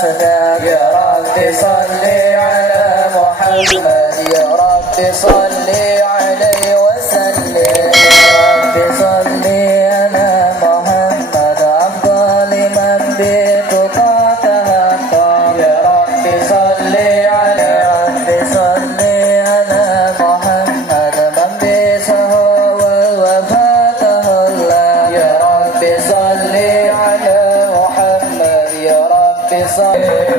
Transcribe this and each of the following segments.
وسلام يا رب صل على محمد يا رب صل عليه وسلم يا رب صل على محمد أفضل من بتقى تهقى يا رب صل على محمد من بسهو والوفاة تهلا يا رب صل على محمد يا رب صل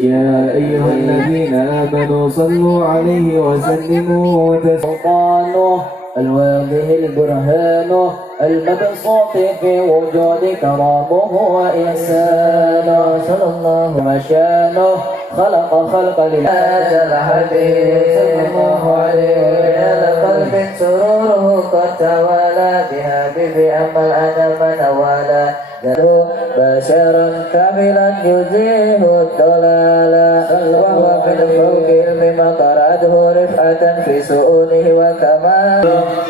يا أيها الذين آمنوا صلوا عليه وسلموا تسليما الواضح البرهان المبسوط في وجود كرامه وإحسانه صلى الله وشانه خلق خلق لهذا الحبيب صلى الله عليه وسلم قلب سروره قد توالى بحبيب أما الأدب نوالا بشرا كاملا يزيل الضلال وهو في الفوق مما قرأته رفعة في سؤوله وكمال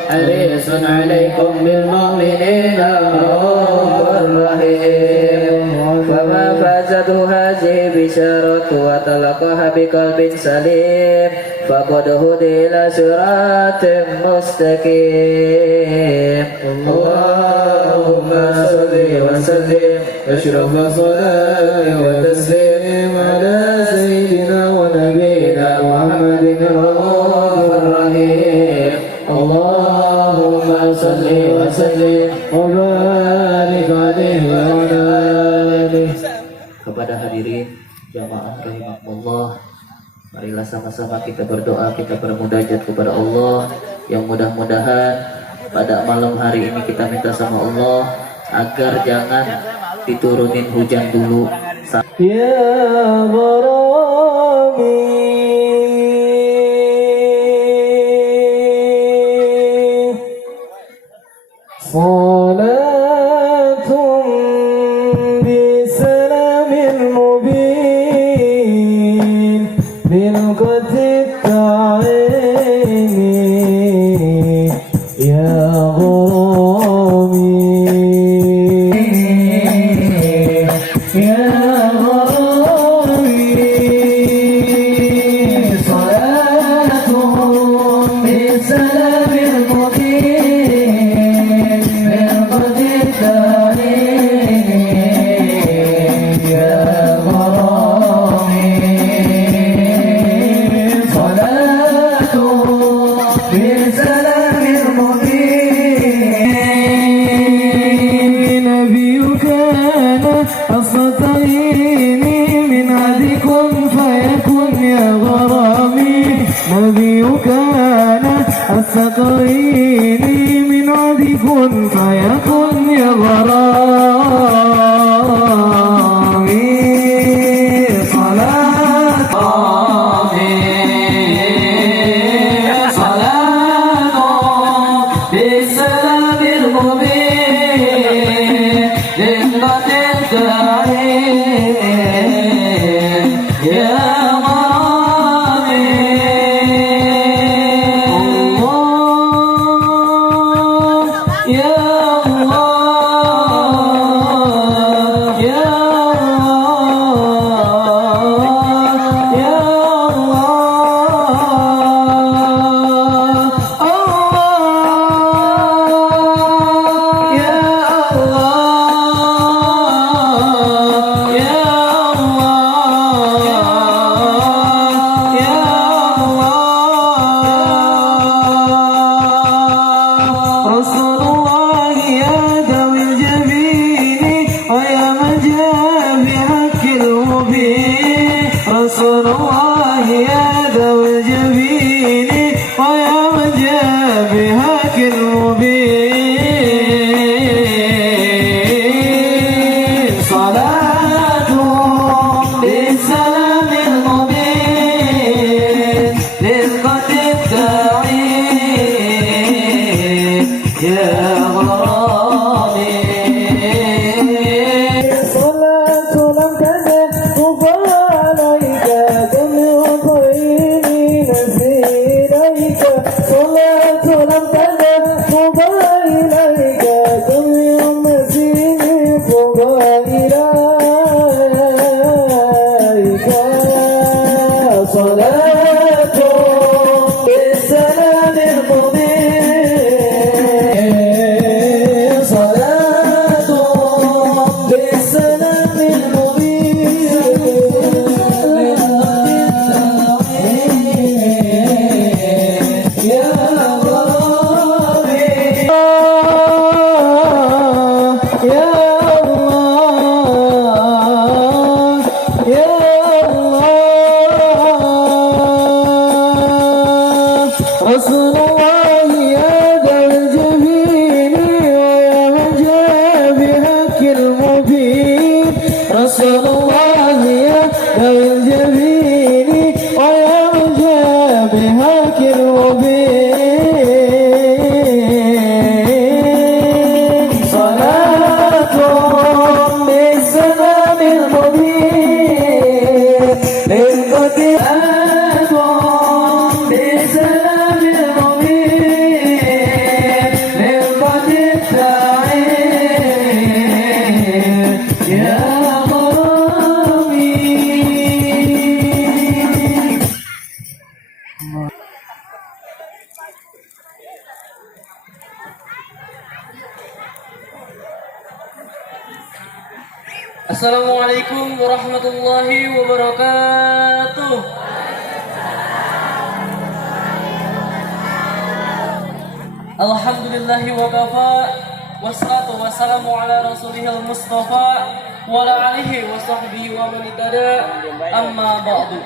حريص عليكم بالمؤمنين رؤوف رحيم فما فازته هذه بشارة وتلقاها بقلب سليم فقد هدي إلى صراط مستقيم اللهم صل وسلم أشرف صلاة وتسليم على سيدنا ونبينا محمد الرؤوف الرحيم اللهم صل وسلم وبارك عليه وعلى آله. Kepada hadirin jamaah rahimakumullah, marilah sama-sama kita berdoa, kita bermunajat kepada Allah yang mudah-mudahan pada malam hari ini kita minta sama Allah agar jangan diturunin hujan dulu. Ya Rabbi salatun bisalamil mubin bil qadid ta'ini ya الثقلين من عدي كن فيكن يا غرامي صلاة بالسلام المبين للقد الدعين يا رسول الله يا ذوي الجبين ويا من جاء بهاك المبين صلاة بالسلام المبين للقد الدعين يا غرامي صلاة لم تزل عليك دمع طيني نسيريك صلاة لم تزل إليك دمع مسيني إليك صلاة بالسلام المبين Assalamualaikum warahmatullahi wabarakatuh. Alhamdulillahi wa kafa, wassalatu wassalamu ala rasulihil mustafa wa ala alihi wa sahbihi wa man ittaba, amma ba'du.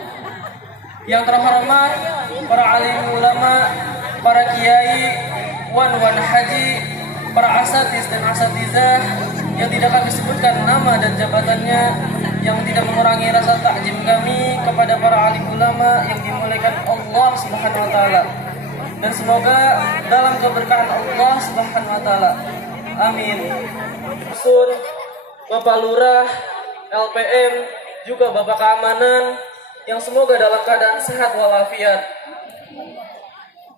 Yang terhormat para alim ulama, para kiai, wan haji, para asatiz dan asatizah yang tidak kami sebutkan nama dan jabatannya, yang tidak mengurangi rasa takjim kami kepada para alim ulama yang dimuliakan Allah Subhanahu wa taala. Dan semoga dalam keberkahan Allah Subhanahu wa taala. Amin. Sur, Bapak Lurah, LPM, juga Bapak Keamanan yang semoga dalam keadaan sehat walafiat.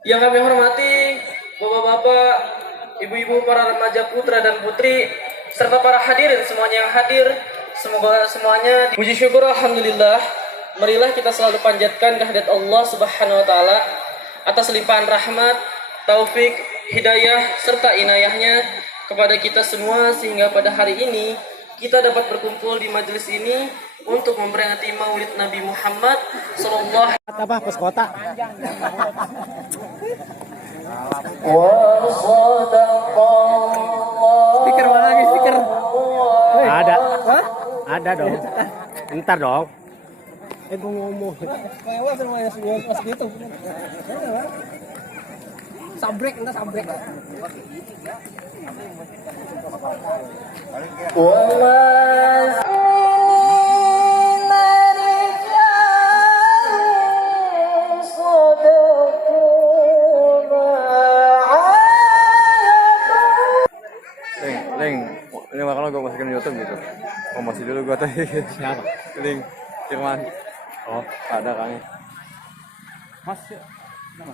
Yang kami hormati Bapak-bapak, Ibu-ibu, para remaja putra dan putri, serta para hadirin semuanya yang hadir, semoga semuanya puji syukur alhamdulillah. Marilah kita selalu panjatkan kehadirat Allah Subhanahu wa taala atas limpahan rahmat, taufik, hidayah serta inayahnya kepada kita semua, sehingga pada hari ini kita dapat berkumpul di majelis ini untuk memperingati Maulid Nabi Muhammad sallallahu apa pos kota stiker mana lagi stiker ada hah? Ada dong ntar dong gue ngomong lewat semuanya semua pas gitu sabrek entar sabrek Link, ini makanya gue masukin di YouTube gitu. Oh masih dulu gue tadi. Siapa? Link, Firman. Oh, ada kan? Mas, nama?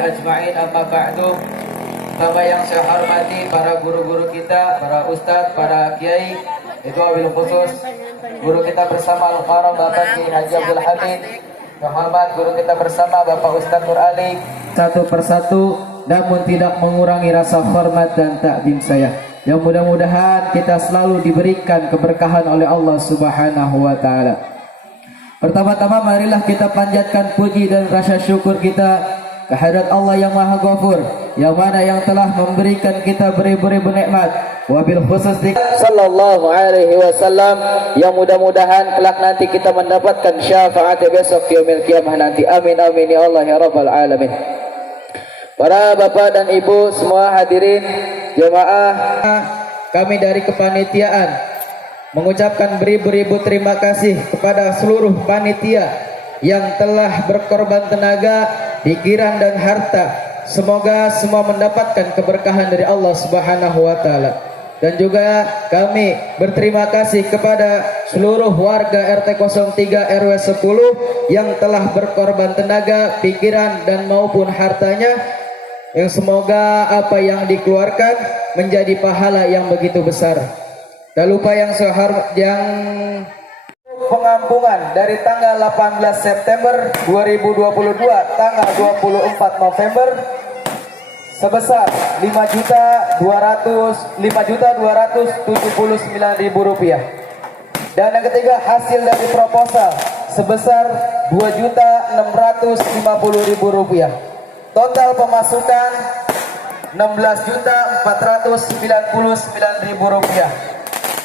Ajma'in amma ba'du. Bapak yang saya hormati, para guru-guru kita, para ustadz, para kiai, itu wabil khusus guru kita bersama Al-Karam Bapak Kiai Haji Abdul Hamid, yang hormat guru kita bersama Bapak Ustadz Nur Ali, satu persatu namun tidak mengurangi rasa hormat dan takdim saya. Yang mudah-mudahan kita selalu diberikan keberkahan oleh Allah Subhanahu wa taala. Pertama-tama marilah kita panjatkan puji dan rasa syukur kita kehadirat Allah yang Maha Ghafur, yang mana yang telah memberikan kita beribu-ribu nikmat, wabil khusus sallallahu alaihi wasallam, yang mudah-mudahan kelak nanti kita mendapatkan syafaat besok yaumil qiyamah nanti. Amin amin ya Allah ya rabbal alamin. Para bapak dan ibu semua hadirin jemaah, kami dari kepanitiaan mengucapkan beribu-ribu terima kasih kepada seluruh panitia yang telah berkorban tenaga, pikiran dan harta. Semoga semua mendapatkan keberkahan dari Allah Subhanahu wa taala. Dan juga kami berterima kasih kepada seluruh warga RT 03 RW 10 yang telah berkorban tenaga, pikiran dan maupun hartanya, yang semoga apa yang dikeluarkan menjadi pahala yang begitu besar. Tak lupa yang pengampungan dari tanggal 18 September 2022 tanggal 24 November sebesar Rp5.279.000. Dan yang ketiga hasil dari proposal sebesar Rp2.650.000. Total pemasukan Rp16.499.000.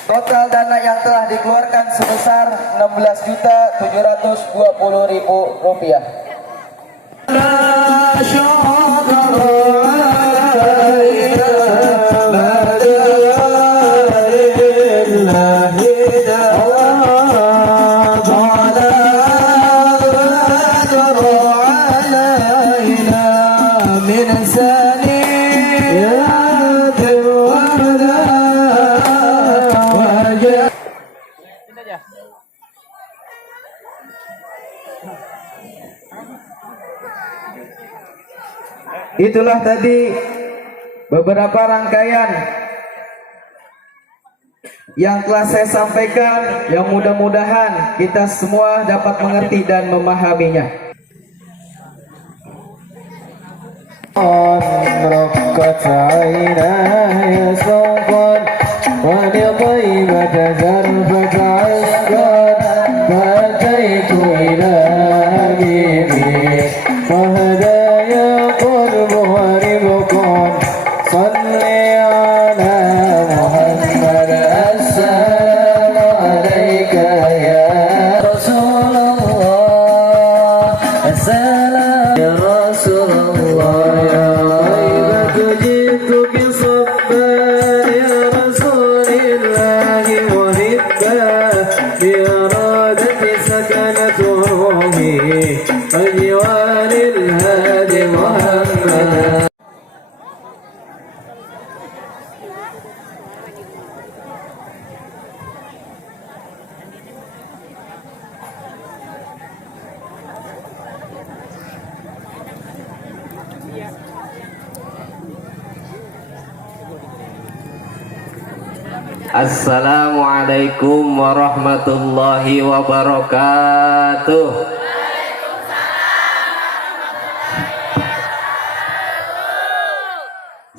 Total dana yang telah dikeluarkan sebesar Rp16.250.000. Itulah tadi beberapa rangkaian yang telah saya sampaikan, yang mudah-mudahan kita semua dapat mengerti dan memahaminya. رقت عيناي سوقا ولطيبة زرفت عشقا فأتيت إلى حبيبي وهدايا قربها ربكم صلي على محمد السلام عليك يا رسول الله السلام يا رسول الله يا طيبة جئتك صبا يا رسول الله محبا بإرادة سكنت روحي وجوار الهادي محمد. Assalamualaikum warahmatullahi wabarakatuh.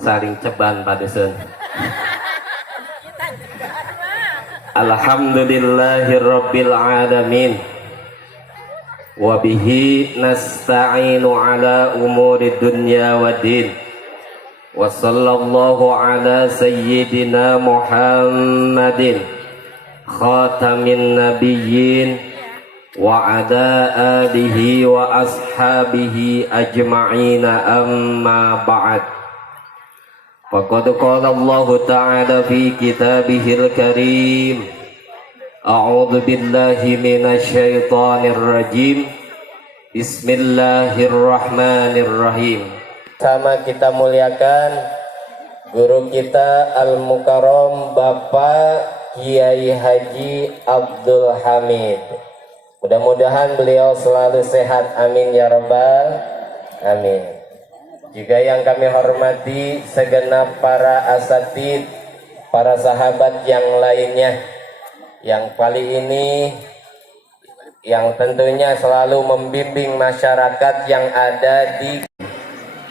Saring ceban padeseun. Alhamdulillahirabbil alamin. Wa bihi nasta'inu ala umuri dunya waddin. Wa sallallahu ala sayyidina Muhammadin khatamin nabiyyin wa ala alihi wa ashabihi ajma'ina amma ba'd. Faqad qala Allah ta'ala fi kitabihil karim, a'udzu billahi minasy syaithanir rajim, bismillahirrahmanirrahim. Sama kita muliakan guru kita Al-Mukarram Bapak Kiai Haji Abdul Hamid. Mudah-mudahan beliau selalu sehat, amin ya rabbal amin. Juga yang kami hormati segenap para asatid, para sahabat yang lainnya yang kali ini yang tentunya selalu membimbing masyarakat yang ada di.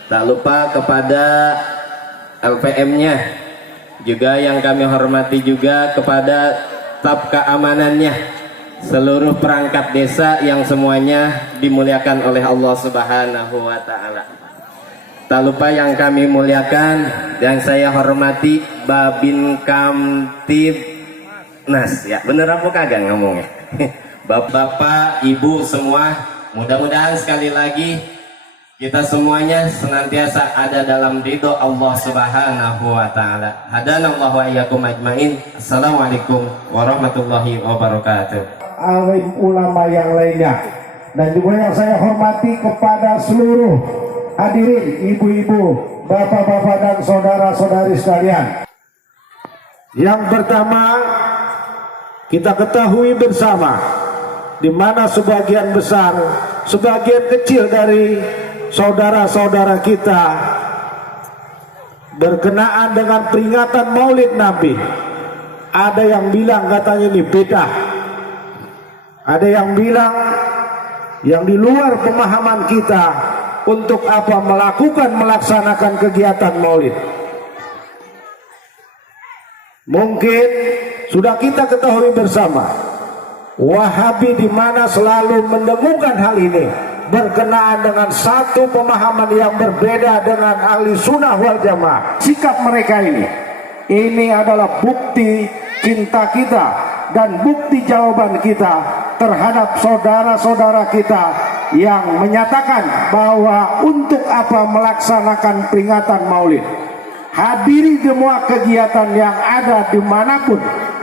Tak lupa kepada LPM-nya, juga yang kami hormati juga kepada staf keamanannya, seluruh perangkat desa yang semuanya dimuliakan oleh Allah Subhanahu wa Ta'ala. Tak lupa yang kami muliakan dan saya hormati Babin Kamtibnas, ya bener apa kagak ngomongnya? Bapak-bapak, ibu semua, mudah-mudahan sekali lagi kita semuanya senantiasa ada dalam ridho Allah Subhanahu wa Ta'ala. Hadanallahu wa iyyakum ajmain. Assalamualaikum warahmatullahi wabarakatuh. Alim ulama yang lainnya, dan juga yang saya hormati kepada seluruh hadirin, ibu-ibu, bapak-bapak dan saudara-saudari sekalian. Yang pertama, kita ketahui bersama di mana sebagian besar, sebagian kecil dari saudara-saudara kita berkenaan dengan peringatan Maulid Nabi. Ada yang bilang katanya ini beda, ada yang bilang yang di luar pemahaman kita untuk apa melaksanakan kegiatan Maulid. Mungkin sudah kita ketahui bersama, Wahabi di mana selalu mendengungkan hal ini berkenaan dengan satu pemahaman yang berbeda dengan ahli sunnah wal jamaah. Sikap mereka ini adalah bukti cinta kita dan bukti jawaban kita terhadap saudara-saudara kita yang menyatakan bahwa untuk apa melaksanakan peringatan Maulid. Hadiri semua kegiatan yang ada dimanapun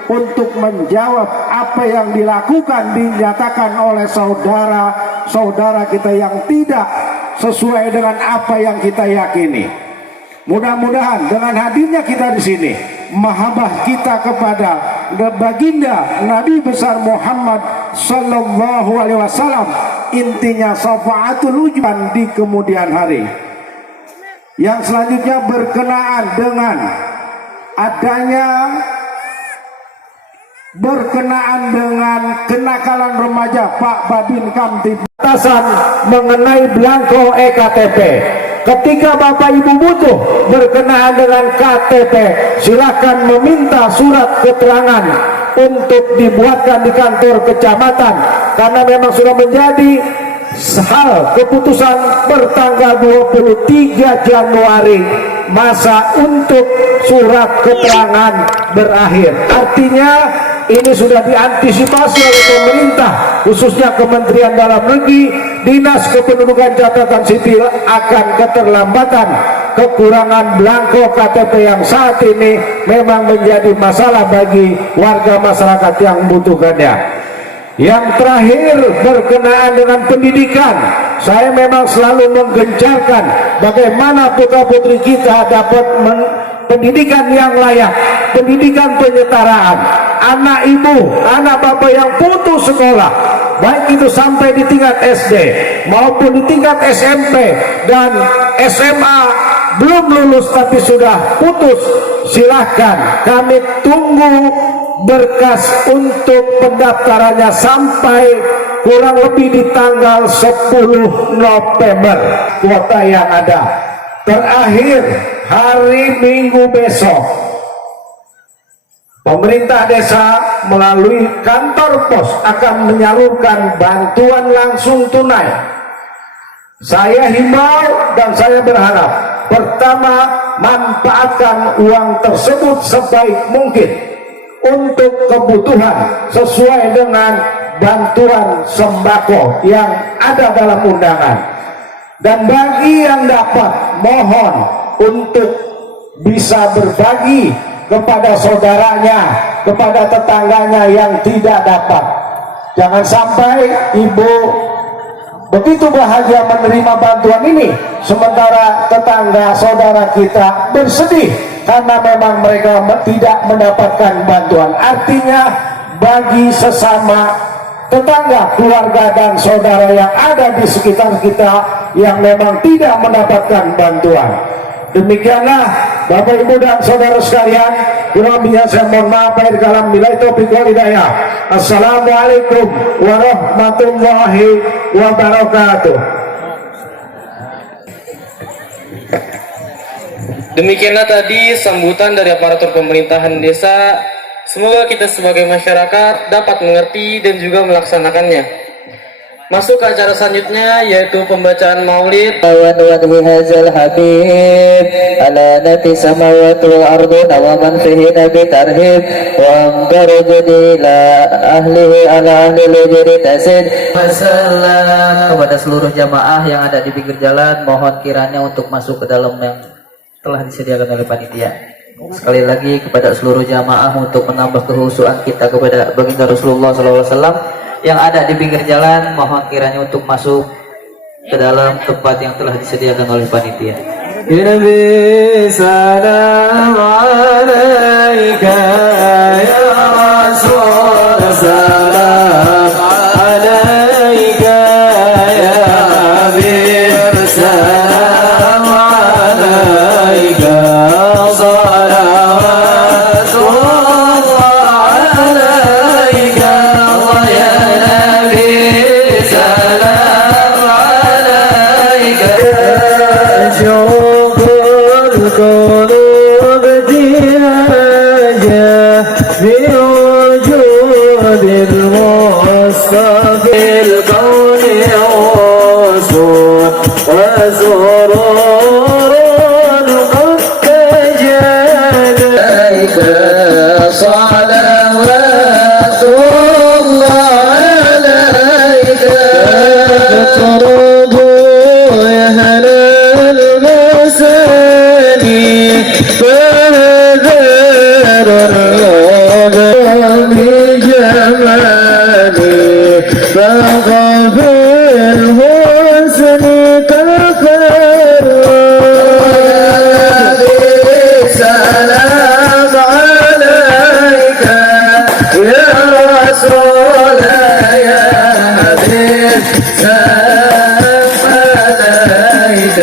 untuk menjawab apa yang dinyatakan oleh saudara-saudara kita yang tidak sesuai dengan apa yang kita yakini. Mudah-mudahan dengan hadirnya kita di sini, mahabbah kita kepada baginda Nabi besar Muhammad Sallallahu Alaihi Wasallam, intinya syafaatul ujuban di kemudian hari. Yang selanjutnya berkenaan dengan kenakalan remaja Pak Babin Kamtib batasan mengenai belangko EKTP. Ketika Bapak Ibu butuh berkenaan dengan KTP, silakan meminta surat keterangan untuk dibuatkan di kantor kecamatan, karena memang sudah menjadi hal keputusan bertanggal 23 Januari masa untuk surat keterangan berakhir. Artinya ini sudah diantisipasi oleh pemerintah, khususnya Kementerian Dalam Negeri, Dinas Kependudukan Catatan Sipil akan keterlambatan kekurangan belangko KTP yang saat ini memang menjadi masalah bagi warga masyarakat yang membutuhkannya. Yang terakhir berkenaan dengan pendidikan, saya memang selalu menggencarkan bagaimana putra-putri kita dapat pendidikan yang layak, pendidikan penyetaraan. Anak ibu, anak bapak yang putus sekolah, baik itu sampai di tingkat SD maupun di tingkat SMP dan SMA, belum lulus tapi sudah putus, silahkan kami tunggu berkas untuk pendaftarannya sampai kurang lebih di tanggal 10 November kuota yang ada. Terakhir hari Minggu besok, pemerintah desa melalui kantor pos akan menyalurkan bantuan langsung tunai. Saya himbau dan saya berharap, pertama, manfaatkan uang tersebut sebaik mungkin untuk kebutuhan sesuai dengan bantuan sembako yang ada dalam undangan. Dan bagi yang dapat, mohon untuk bisa berbagi kepada saudaranya, kepada tetangganya yang tidak dapat. Jangan sampai ibu begitu bahagia menerima bantuan ini, sementara tetangga saudara kita bersedih karena memang mereka tidak mendapatkan bantuan. Artinya bagi sesama tetangga, keluarga dan saudara yang ada di sekitar kita yang memang tidak mendapatkan bantuan. Demikianlah Bapak Ibu dan saudara sekalian, kurang lebihnya saya mohon maaf lahir kalam, billahi taufiq wal hidayah. Assalamualaikum warahmatullahi wabarakatuh. Demikianlah tadi sambutan dari aparatur pemerintahan desa. Semoga kita sebagai masyarakat dapat mengerti dan juga melaksanakannya. Masuk ke acara selanjutnya, yaitu pembacaan maulid. Hazal habib ala nati samawati wal ardu wa man fihi nabi tarhib wa amdarujudi ila ahlihi ala ahli lujuri tasid. Wassalam kepada seluruh jamaah yang ada di pinggir jalan, mohon kiranya untuk masuk ke dalam yang telah disediakan oleh panitia. Sekali lagi kepada seluruh jamaah untuk menambah kehusuan kita kepada baginda Rasulullah SAW yang ada di pinggir jalan, mohon kiranya untuk masuk ke dalam tempat yang telah disediakan oleh panitia. Ya Nabi salam alaika ya Rasul salam alaika ya Habib salam alaika رسول يا حبيب سلام عليك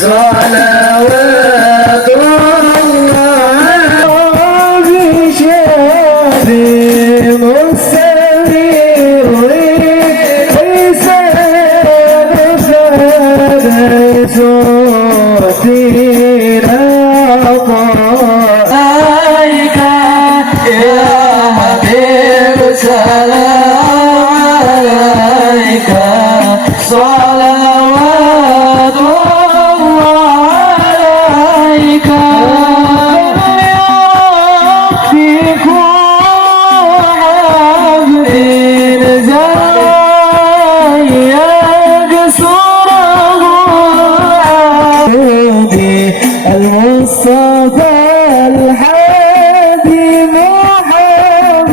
صلوات الله بشهر مستمر صوتنا عليك يا حبيب سلام عليك صلوات الله عليك في كل عبد المصطفى الحادي محمد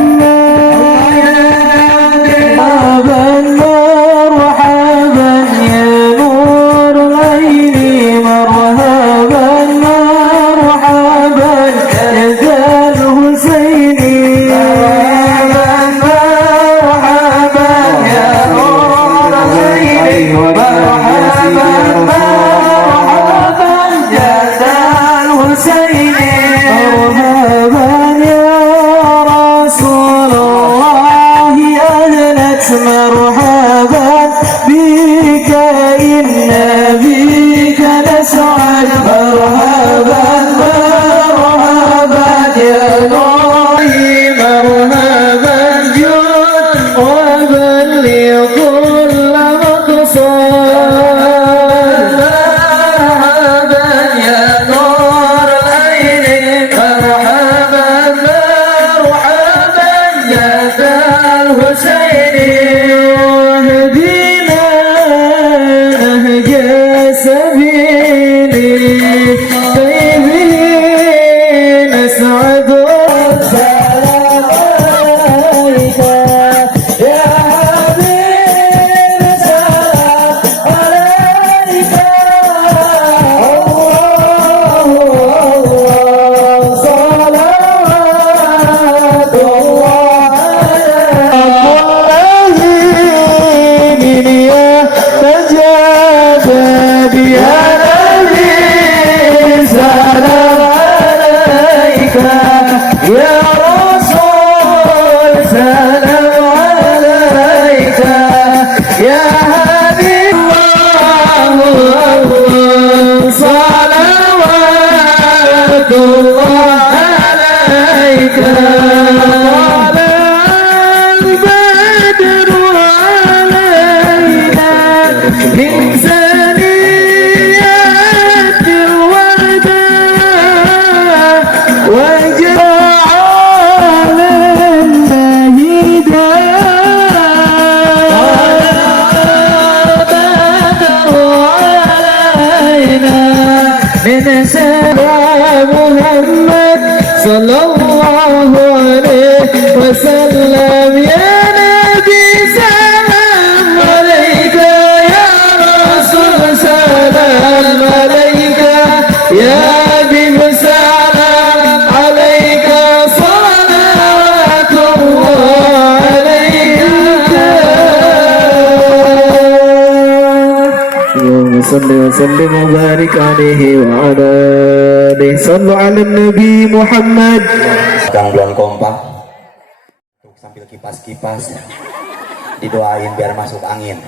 مرحبا مرحبا يا نور عيني مرحبا مرحبا يا ذا الحسيني مرحبا يا نور عيني مرحبا مرحبا يا رسول الله أهلت مرحبا بك إن بك نسعد مرحبا مرحبا يا نوري مرحبا جود وبلغ كل مقصود مرحبا يا نور واهدنا نهج سبيلي طيبه نسعد والسلام عليك يا حبيب سلام عليك الله صلوات الله يا رسول سلام عليك يا حبيب الله صلوات الله عليك البدر علينا من ثنيات الوداع من سلام محمد صلى الله عليه وسلم يا نبي سلام عليك يا رسول سلام عليك يا حبيب سلام عليك صلوات الله عليك اللهم صل وسلم وبارك عليه وعلى آله صلوا على النبي محمد. Sekarang belum kompak sambil kipas-kipas didoain biar masuk angin.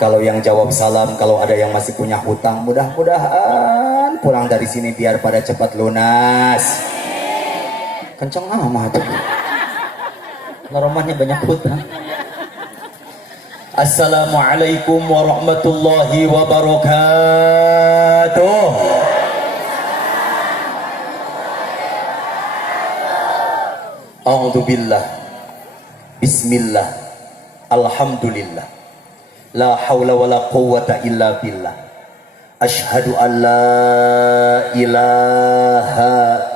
Kalau yang jawab salam, kalau ada yang masih punya hutang, mudah-mudahan pulang dari sini biar pada cepat lunas. Kenceng amat tuh. Rumahnya banyak hutang. Assalamualaikum warahmatullahi wabarakatuh. A'udzubillah. Bismillah. Alhamdulillah. La haula wala quwwata illa billah. Ashhadu an la ilaha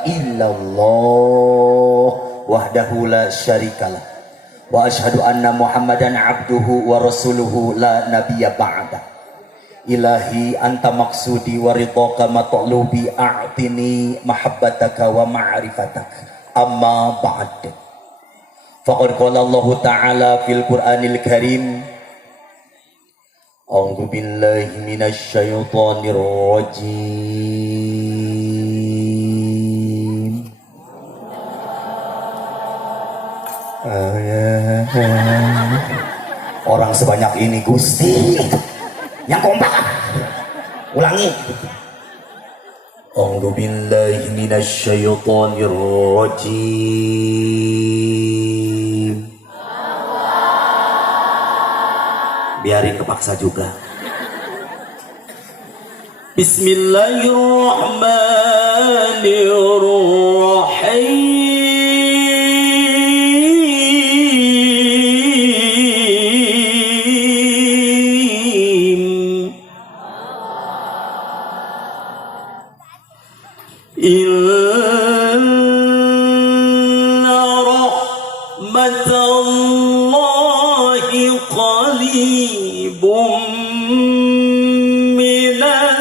illallah wahdahu la syarikalah. Wa ashhadu anna Muhammadan abduhu wa rasuluhu la nabiyya ba'da. Ilahi anta maksudi wa ridhaka matlubi a'tini mahabbataka wa ma'rifatak. amma ba'd. Faqad qala Allah Ta'ala fil Qur'anil Karim, A'udzu billahi minasy syaithanir rajim. Orang sebanyak ini Gusti, yang kompak. Ulangi. A'udzu billahi minasy syaithanir rajim. Biarin kepaksa juga. Bismillahirrahmanirrahim. Inna rahmatallahi qalibum minal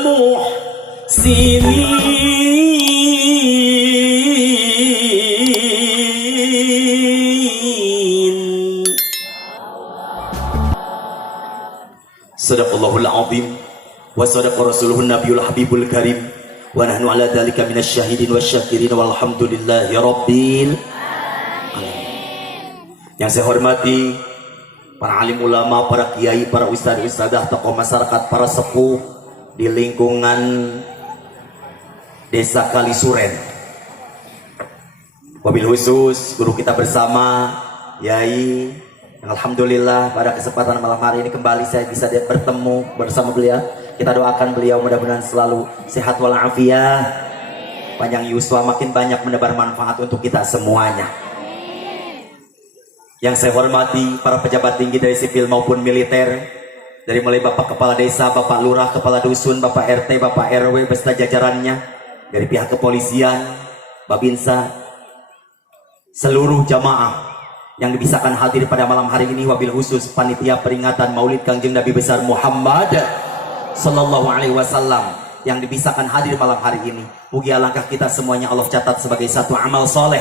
muhsinin. Sadaqallahul azim wa sadaqa rasuluhun nabiyul habibul karim wa nahnu ala dzalika minasy syahidin wasyakirin walhamdulillahi rabbil alamin. Yang saya hormati para alim ulama, para kiai, para ustadz-ustadzah, tokoh masyarakat, para sepuh di lingkungan Desa Kalisuren. Wabil khusus guru kita bersama Yai, alhamdulillah pada kesempatan malam hari ini kembali saya bisa bertemu bersama beliau. Kita doakan beliau mudah-mudahan selalu sehat walafiat, panjang yuswa, makin banyak menebar manfaat untuk kita semuanya. Yang saya hormati para pejabat tinggi dari sipil maupun militer, dari mulai Bapak Kepala Desa, Bapak Lurah, Kepala Dusun, Bapak RT, Bapak RW beserta jajarannya, dari pihak kepolisian, Babinsa, seluruh jamaah yang dibisakan hadir pada malam hari ini, wabil khusus panitia peringatan Maulid Kangjeng Nabi besar Muhammad Sallallahu Alaihi Wasallam yang dibisakan hadir malam hari ini. Mugi alangkah kita semuanya Allah catat sebagai satu amal soleh,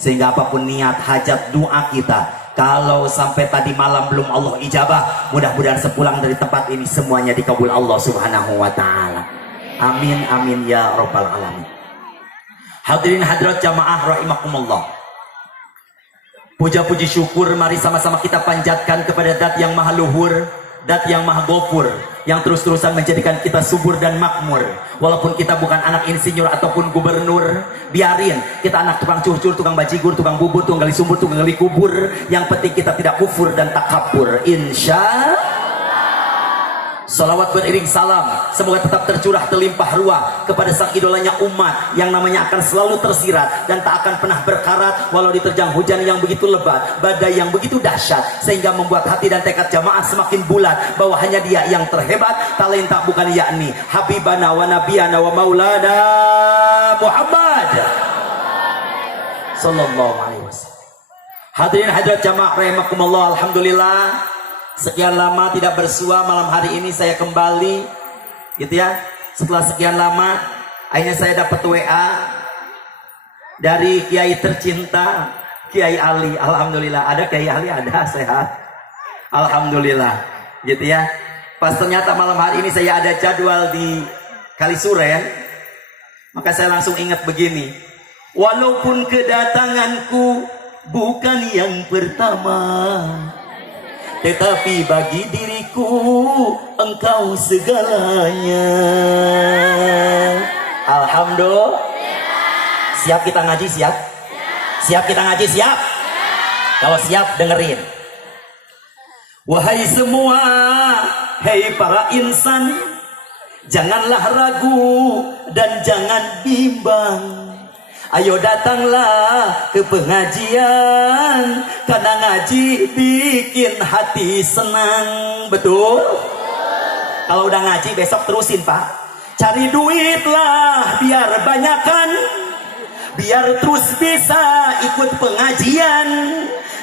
sehingga apapun niat, hajat, doa kita, kalau sampai tadi malam belum Allah ijabah, mudah-mudahan sepulang dari tempat ini semuanya dikabul Allah Subhanahu wa Ta'ala. Amin amin ya rabbal alamin. Hadirin hadirat jamaah rahimakumullah, puja puji syukur mari sama-sama kita panjatkan kepada Zat yang maha luhur, Dat yang maha gofur, yang terus-terusan menjadikan kita subur dan makmur. Walaupun kita bukan anak insinyur ataupun gubernur, biarin kita anak tukang cucur, tukang bajigur, tukang bubur, tukang gali sumur, tukang gali kubur. Yang penting kita tidak kufur dan takabur, insya. Salawat beriring salam semoga tetap tercurah terlimpah ruah kepada sang idolanya umat yang namanya akan selalu tersirat dan tak akan pernah berkarat walau diterjang hujan yang begitu lebat, badai yang begitu dahsyat, sehingga membuat hati dan tekad jamaah semakin bulat bahwa hanya dia yang terhebat, tak lain tak bukan yakni Habibana wa Nabiyana wa Maulana Muhammad Sallallahu Alaihi Wasallam. Hadirin hadirat jamaah rahimakumullah, alhamdulillah sekian lama tidak bersua, malam hari ini saya kembali gitu ya. Setelah sekian lama akhirnya saya dapat WA dari Kiai tercinta Kiai Ali. Alhamdulillah, ada Kiai Ali, ada, sehat, alhamdulillah gitu ya. Pas ternyata malam hari ini saya ada jadwal di Kalisuren, maka saya langsung ingat begini, walaupun kedatanganku bukan yang pertama, tetapi bagi diriku engkau segalanya. Alhamdulillah. Siap kita ngaji, siap? Siap kita ngaji, siap? Kalau siap dengerin. Wahai semua, hei para insan, janganlah ragu dan jangan bimbang. Ayo datanglah ke pengajian, karena ngaji bikin hati senang. Betul? Kalau udah ngaji besok terusin Pak. Cari duitlah biar banyakan, biar terus bisa ikut pengajian.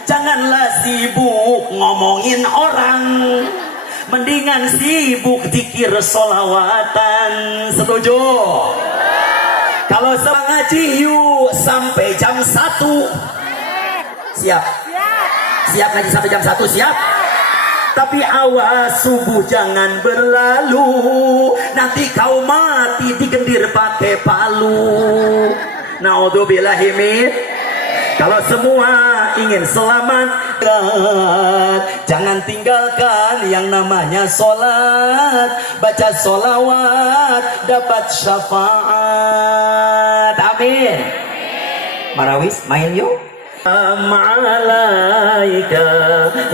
Janganlah sibuk ngomongin orang, mendingan sibuk zikir solawatan. Setuju? Kalau ngaji yuk sampai jam 1. Siap? Siap ngaji sampai jam 1, siap? Tapi awas subuh jangan berlalu, nanti kau mati digendir pakai palu. Naudzubillahi min. Kalau semua ingin selamat, jangan tinggalkan yang namanya sholat. Baca sholawat dapat syafaat. Amin. Marawis main yuk. Alaika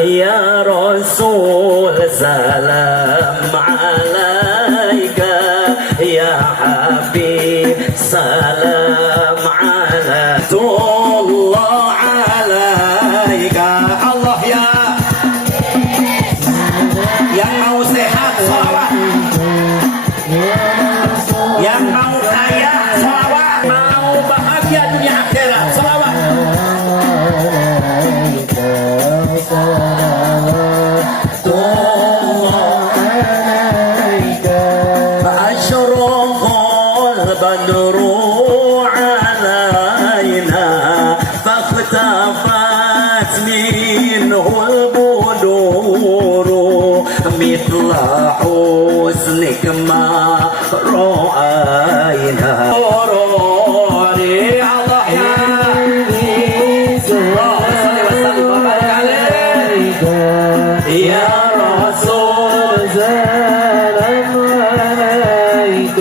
ya Rasul, salam alaika ya Habib, salam alaika. Allah ya, yang mau sehat sholawat, yang mau kaya sholawat, mau bahagia dunia akhirat sholawat. البدر علينا فاختفت منه البدور مثل حسنك ما رأينا. الله يا يا رسول سلام عليك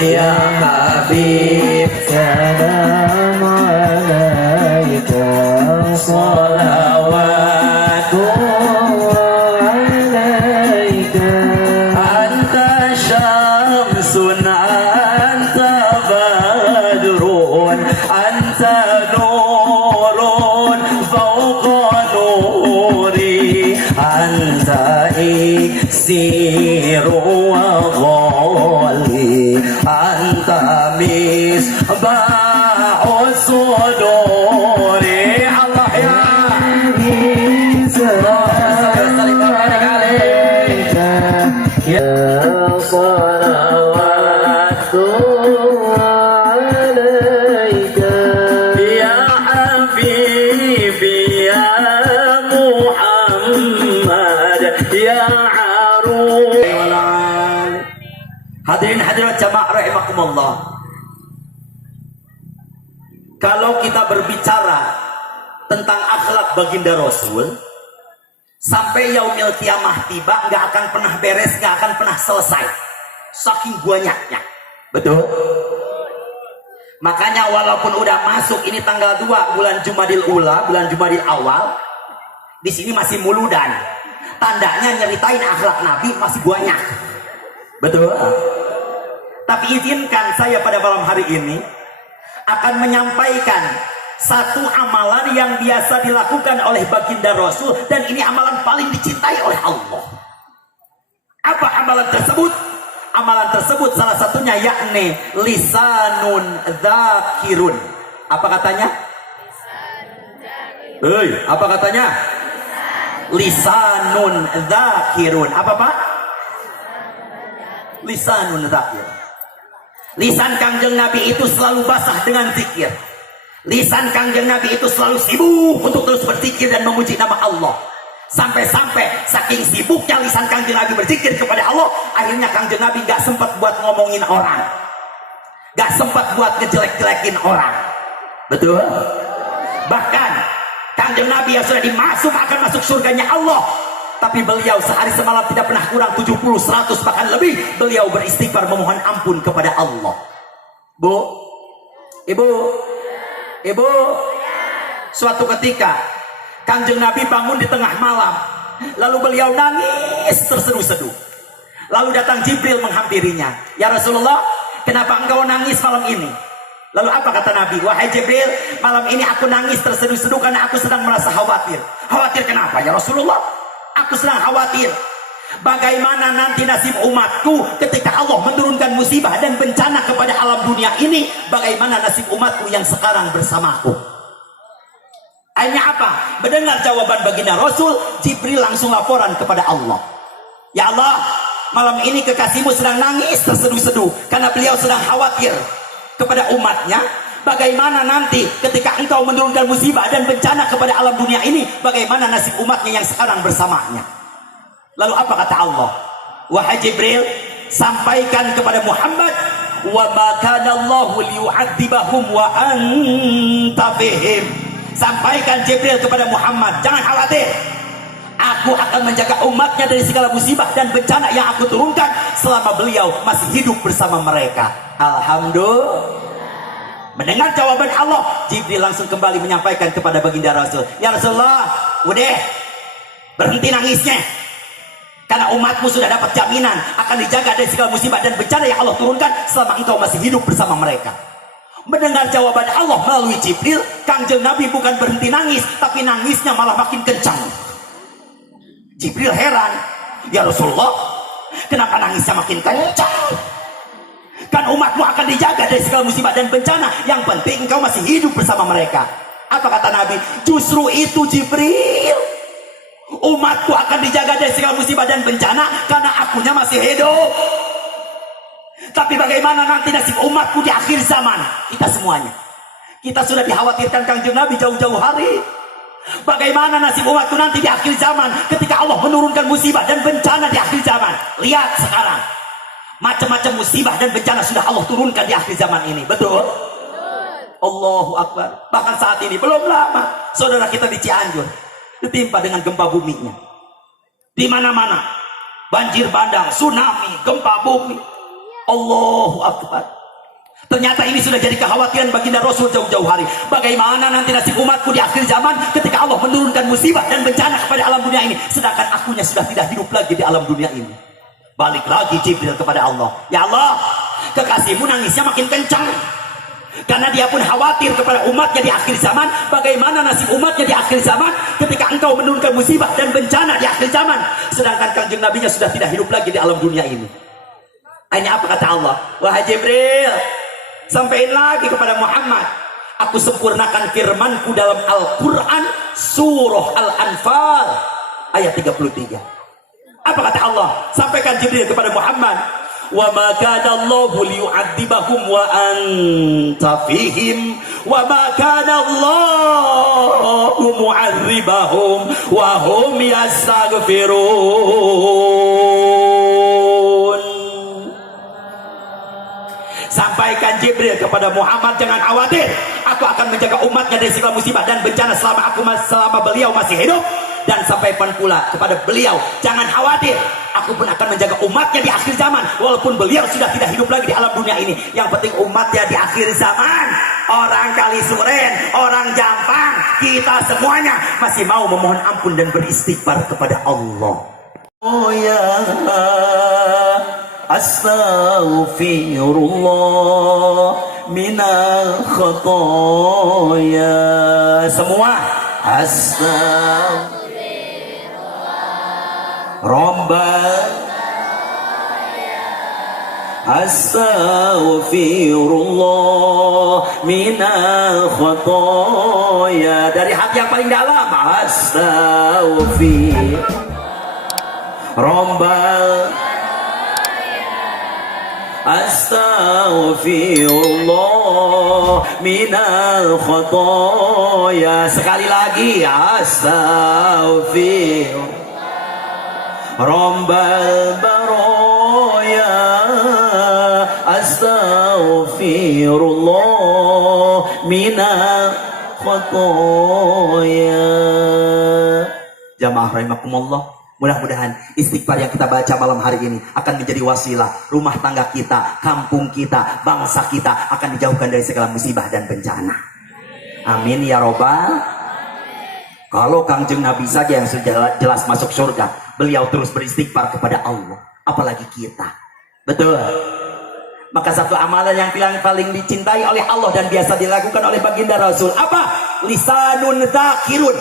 يا حبيب سلام عليك صلوات عليك. أنت شمس أنت بدر أنت نور فوق نوري أنت إكسير وغالي أنت مصباح الصدور. الله يا يا صلوات عليك يا حبيبي يا محمد يا عروس. Hadirin hadirat jamaah rahimakumullah. Kalau kita berbicara tentang akhlak baginda Rasul, sampai yaumil kiamah tiba nggak akan pernah beres, nggak akan pernah selesai. Saking banyaknya. Betul? Makanya walaupun udah masuk ini tanggal 2 bulan Jumadil Ula, bulan Jumadil Awal, di sini masih muludan. Tandanya nyeritain akhlak Nabi masih banyak. Betul? Tapi izinkan saya pada malam hari ini akan menyampaikan satu amalan yang biasa dilakukan oleh baginda Rasul, dan ini amalan paling dicintai oleh Allah. Apa amalan tersebut? Amalan tersebut salah satunya yakni lisanun dzakirun. Apa katanya? Apa katanya? Lisanun dzakirun. Apa Pak? Lisanun dzakirun. Lisan Kangjeng Nabi itu selalu basah dengan zikir. Lisan Kangjeng Nabi itu selalu sibuk untuk terus berzikir dan memuji nama Allah. Sampai-sampai saking sibuknya lisan Kangjeng Nabi berzikir kepada Allah, akhirnya Kangjeng Nabi gak sempat buat ngomongin orang, gak sempat buat ngejelek-jelekin orang. Betul? Bahkan Kangjeng Nabi yang sudah akan masuk surganya Allah, tapi beliau sehari semalam tidak pernah kurang 70, 100 bahkan lebih beliau beristighfar memohon ampun kepada Allah. Bu, Ibu, suatu ketika Kangjeng Nabi bangun di tengah malam, lalu beliau nangis terseduh-seduh. Lalu datang Jibril menghampirinya. Ya Rasulullah, kenapa engkau nangis malam ini? Lalu apa kata Nabi? Wahai Jibril, malam ini aku nangis terseduh-seduh karena aku sedang merasa khawatir. Khawatir kenapa ya Rasulullah? Aku sedang khawatir bagaimana nanti nasib umatku ketika Allah menurunkan musibah dan bencana kepada alam dunia ini. Bagaimana nasib umatku yang sekarang bersamaku? Akhirnya apa? Mendengar jawaban baginda Rasul, Jibril langsung laporan kepada Allah. Ya Allah, malam ini kekasihmu sedang nangis terseduh-seduh karena beliau sedang khawatir kepada umatnya, bagaimana nanti ketika engkau menurunkan musibah dan bencana kepada alam dunia ini, bagaimana nasib umatnya yang sekarang bersamanya? Lalu apa kata Allah? Wahai Jibril, sampaikan kepada Muhammad, wa ma kana Allahu liyu'adzibahum wa anta fihim. Sampaikan Jibril kepada Muhammad, jangan khawatir, aku akan menjaga umatnya dari segala musibah dan bencana yang aku turunkan selama beliau masih hidup bersama mereka. Alhamdulillah. Mendengar jawaban Allah, Jibril langsung kembali menyampaikan kepada baginda Rasul, ya Rasulullah, udah berhenti nangisnya, karena umatmu sudah dapat jaminan akan dijaga dari segala musibah dan bencana yang Allah turunkan selama engkau masih hidup bersama mereka. Mendengar jawaban Allah melalui Jibril, Kangjeng Nabi bukan berhenti nangis, tapi nangisnya malah makin kencang. Jibril heran, ya Rasulullah, kenapa nangisnya makin kencang? Kan umatmu akan dijaga dari segala musibah dan bencana, yang penting engkau masih hidup bersama mereka. Apa kata Nabi? Justru itu Jibril, umatku akan dijaga dari segala musibah dan bencana karena akunya masih hidup. Tapi bagaimana nanti nasib umatku di akhir zaman? Kita semuanya, kita sudah dikhawatirkan Kangjeng Nabi jauh-jauh hari. Bagaimana nasib umatku nanti di akhir zaman ketika Allah menurunkan musibah dan bencana di akhir zaman? Lihat sekarang, macam-macam musibah dan bencana sudah Allah turunkan di akhir zaman ini. Betul? Allahu Akbar. Bahkan saat ini belum lama, saudara kita di Cianjur ditimpa dengan gempa buminya. Di mana-mana banjir bandang, tsunami, gempa bumi. Allahu Akbar. Ternyata ini sudah jadi kekhawatiran baginda Rasul jauh-jauh hari. Bagaimana nanti nasib umatku di akhir zaman ketika Allah menurunkan musibah dan bencana kepada alam dunia ini, sedangkan akunya sudah tidak hidup lagi di alam dunia ini. Balik lagi Jibril kepada Allah, ya Allah, kekasihmu nangisnya makin kencang karena dia pun khawatir kepada umatnya di akhir zaman. Bagaimana nasib umatnya di akhir zaman ketika engkau menurunkan musibah dan bencana di akhir zaman, sedangkan Kangjeng Nabinya sudah tidak hidup lagi di alam dunia ini. Akhirnya apa kata Allah? Wahai Jibril, sampaikan lagi kepada Muhammad, aku sempurnakan firmanku dalam Al-Quran surah Al-Anfal ayat 33. Apa kata Allah? Sampaikan Jibril kepada Muhammad, wa ma kana Allahu liyu'adzibahum wa anta fihim wa ma kana Allahu mu'adzibahum wa hum yastaghfirun. Sampaikan Jibril kepada Muhammad, jangan khawatir, aku akan menjaga umatnya dari segala musibah dan bencana selama beliau masih hidup. Dan sampaikan pula kepada beliau, jangan khawatir, aku pun akan menjaga umatnya di akhir zaman, walaupun beliau sudah tidak hidup lagi di alam dunia ini. Yang penting umatnya di akhir zaman, orang Kalisuren, orang Jampang, kita semuanya masih mau memohon ampun dan beristighfar kepada Allah. Oh ya, astaghfirullah minal khotoya. Semua astaghfirullah Rabbal astaghfirullah minal khotoya. Dari hati yang paling dalam, astaghfirullah Rabbal astaghfirullah minal khotoya. Sekali lagi, astaghfirullah Rabbal baraya, astaghfirullah minal khotoya. Jamaah rahimakumullah, mudah-mudahan istighfar yang kita baca malam hari ini akan menjadi wasilah rumah tangga kita, kampung kita, bangsa kita akan dijauhkan dari segala musibah dan bencana. Amin ya robbal. Kalau Kangjeng Nabi saja yang sudah jelas masuk surga, beliau terus beristighfar kepada Allah, apalagi kita. Betul. Maka satu amalan yang paling dicintai oleh Allah dan biasa dilakukan oleh baginda Rasul, apa? Lisanun dzakirun.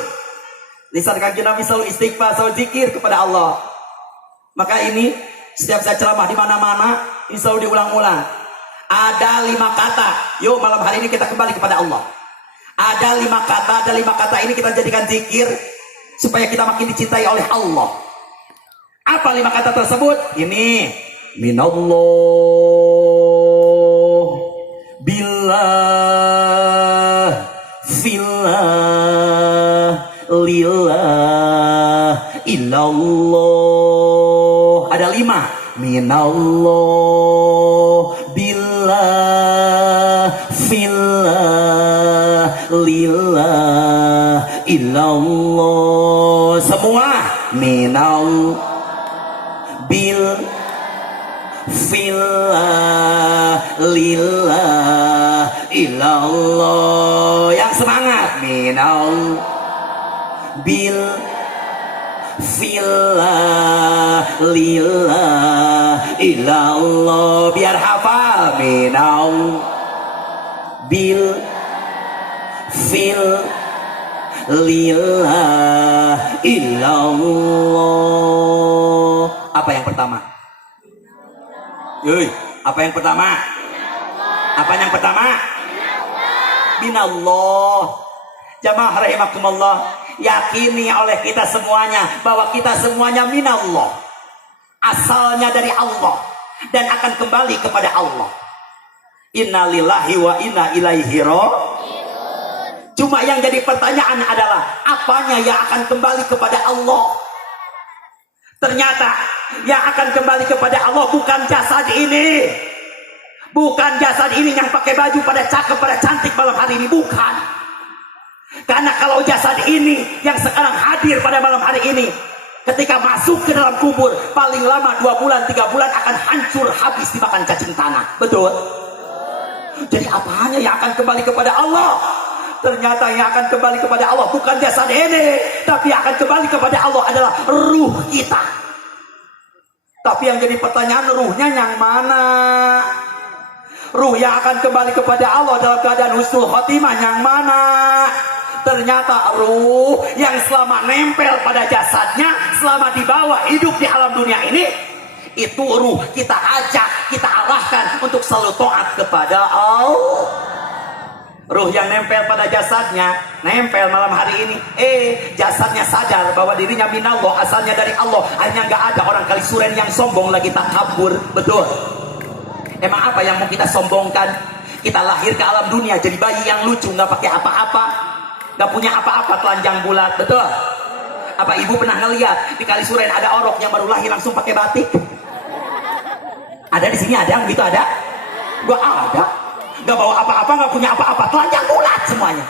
Lisan Kangjeng Nabi selalu istighfar, selalu zikir kepada Allah. Maka ini setiap saya ceramah di mana-mana, ini selalu diulang-ulang. Ada 5 kata. Yuk malam hari ini kita kembali kepada Allah. Ada 5 kata ini kita jadikan zikir supaya kita makin dicintai oleh Allah. Apa 5 kata tersebut? Ini minallah bil billah fillah lillah illallah. Ada 5. Minallah billah fillah lillah illallah. Semua minallah bil fillah lillah illallah. Yang semangat minallah bil fillah lillah illallah. Biar hafal minallah bil fil lillah illallah. Apa yang pertama? Yuy, apa yang pertama? Apa yang pertama? Minallah. Jamaah rahimakumullah, yakini oleh kita semuanya bahwa kita semuanya minallah, asalnya dari Allah dan akan kembali kepada Allah. Inna lillahi wa inna ilaihi raji'un. Cuma yang jadi pertanyaan adalah apanya yang akan kembali kepada Allah. Ternyata yang akan kembali kepada Allah bukan jasad ini, bukan jasad ini yang pakai baju pada cakep pada cantik malam hari ini, bukan. Karena kalau jasad ini yang sekarang hadir pada malam hari ini, ketika masuk ke dalam kubur paling lama 2 bulan 3 bulan akan hancur habis dimakan cacing tanah. Betul? Jadi apanya yang akan kembali kepada Allah? Ternyata yang akan kembali kepada Allah bukan jasad ini, tapi yang akan kembali kepada Allah adalah ruh kita. Tapi yang jadi pertanyaan, ruhnya yang mana? Ruh yang akan kembali kepada Allah dalam keadaan husnul khotimah yang mana? Ternyata ruh yang selama nempel pada jasadnya, selama dibawa hidup di alam dunia ini, itu ruh kita ajak, kita arahkan untuk selalu taat kepada Allah. Ruh yang nempel pada jasadnya, nempel malam hari ini, jasadnya sadar bahwa dirinya minallah, asalnya dari Allah. Hanya nggak ada orang kali suren yang sombong lagi takabur. Betul? Emang apa yang mau kita sombongkan? Kita lahir ke alam dunia jadi bayi yang lucu, nggak pakai apa-apa, nggak punya apa-apa, telanjang bulat. Betul? Apa ibu pernah ngeliat di kali suren ada orok yang baru lahir langsung pakai batik? Ada di sini, ada yang gitu, ada? Gua ada. Gak bawa apa-apa, gak punya apa-apa, telanjang bulat semuanya.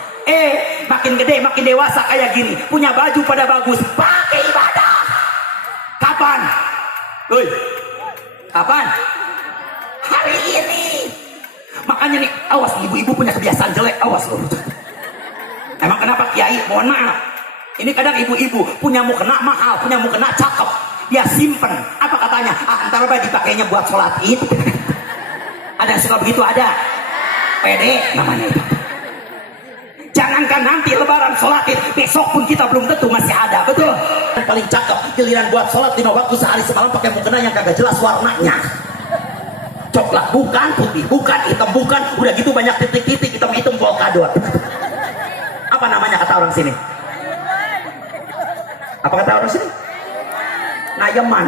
Makin gede, makin dewasa kayak gini, punya baju pada bagus, pakai ibadah. Kapan? Woi, kapan? Hari ini. Makanya nih, awas, ibu-ibu punya kebiasaan jelek, awas loh. Emang kenapa Kiai? Mohon maaf. Ini kadang ibu-ibu punya mukena mahal, punya mukena cakep, dia simpen. Apa katanya? Ntar dipakainya buat sholat id. Ada yang suka begitu, ada. Pede namanya itu. Jangankan nanti lebaran sholat id, besok pun kita belum tentu masih ada. Betul? Yang paling cakep giliran buat sholat 5 waktu sehari semalam pakai mukena yang kagak jelas warnanya. Coklat bukan, putih bukan, hitam bukan, udah gitu banyak titik-titik hitam-hitam polkadot. Apa namanya kata orang sini? Apa kata orang sini? Ngayeman.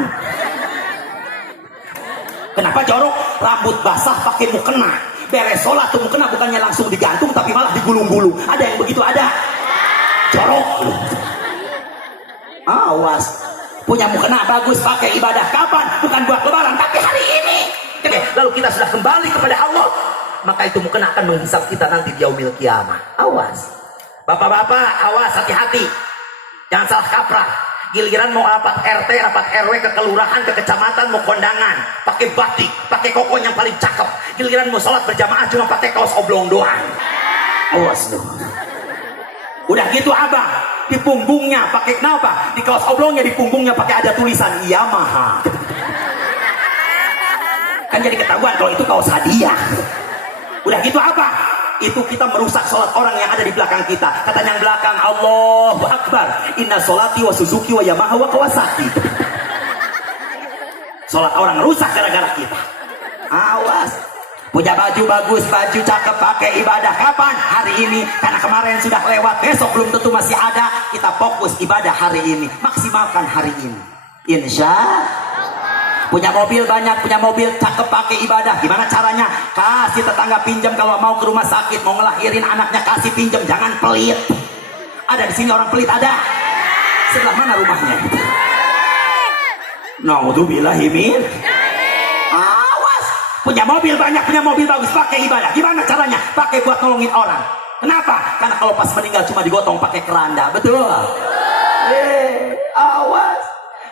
Kenapa jorok? Rambut basah pakai mukena. Beres sholat tuh mukena bukannya langsung digantung tapi malah digulung-gulung. Ada yang begitu? Ada. Jorok. Awas. Punya mukena bagus pakai ibadah kapan? Bukan buat lebaran tapi hari ini. Lalu kita sudah kembali kepada Allah, maka itu mukena akan menghisap kita nanti di yaumil kiamah. Awas. Bapak-bapak, awas, hati-hati. Jangan salah kaprah. Giliran mau rapat RT, rapat RW, ke kelurahan, ke kecamatan, mau kondangan, pakai batik, pakai koko yang paling cakep. Giliran mau sholat berjamaah cuma pakai kaos oblong doang. Awas loh. Udah gitu abang, di punggungnya pakai kenapa? Di kaos oblongnya, di punggungnya pakai ada tulisan Yamaha. Kan jadi ketahuan kalau itu kaos hadiah. Udah gitu apa? Itu kita merusak sholat orang yang ada di belakang kita. Kata yang belakang, Allahu Akbar, inna sholati wa Suzuki wa Yamaha wa Kawasaki. Sholat orang rusak gara-gara kita. Awas. Punya baju bagus, baju cakep, pakai ibadah kapan? Hari ini. Karena kemarin sudah lewat, besok belum tentu masih ada. Kita fokus ibadah hari ini, maksimalkan hari ini. Insya Allah. punya mobil banyak, punya mobil cakep pakai ibadah. Gimana caranya? Kasih tetangga pinjam kalau mau ke rumah sakit, mau ngelahirin anaknya kasih pinjam, jangan pelit. Ada di sini orang pelit ada? Sebelah mana rumahnya? Naudzubillahi min. Awas, punya mobil banyak, punya mobil bagus pakai ibadah. Gimana caranya? Pakai buat nolongin orang. Kenapa? Karena kalau pas meninggal cuma digotong pakai keranda, betul? Awas.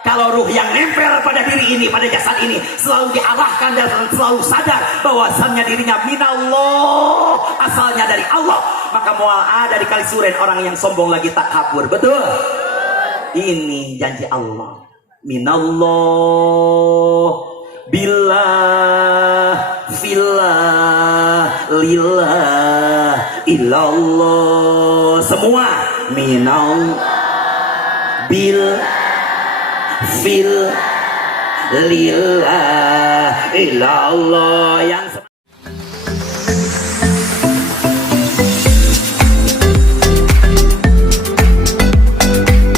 Kalau ruh yang nempel pada diri ini, pada jasad ini, selalu diarahkan dan selalu sadar bahwasannya dirinya minallah, asalnya dari Allah, maka mual ada di kali suren orang yang sombong lagi takabur, betul? Ini janji Allah. Minallah, billah, fillah, lillah, illallah, semua minallah, bil, fil, lillah, illallah, yang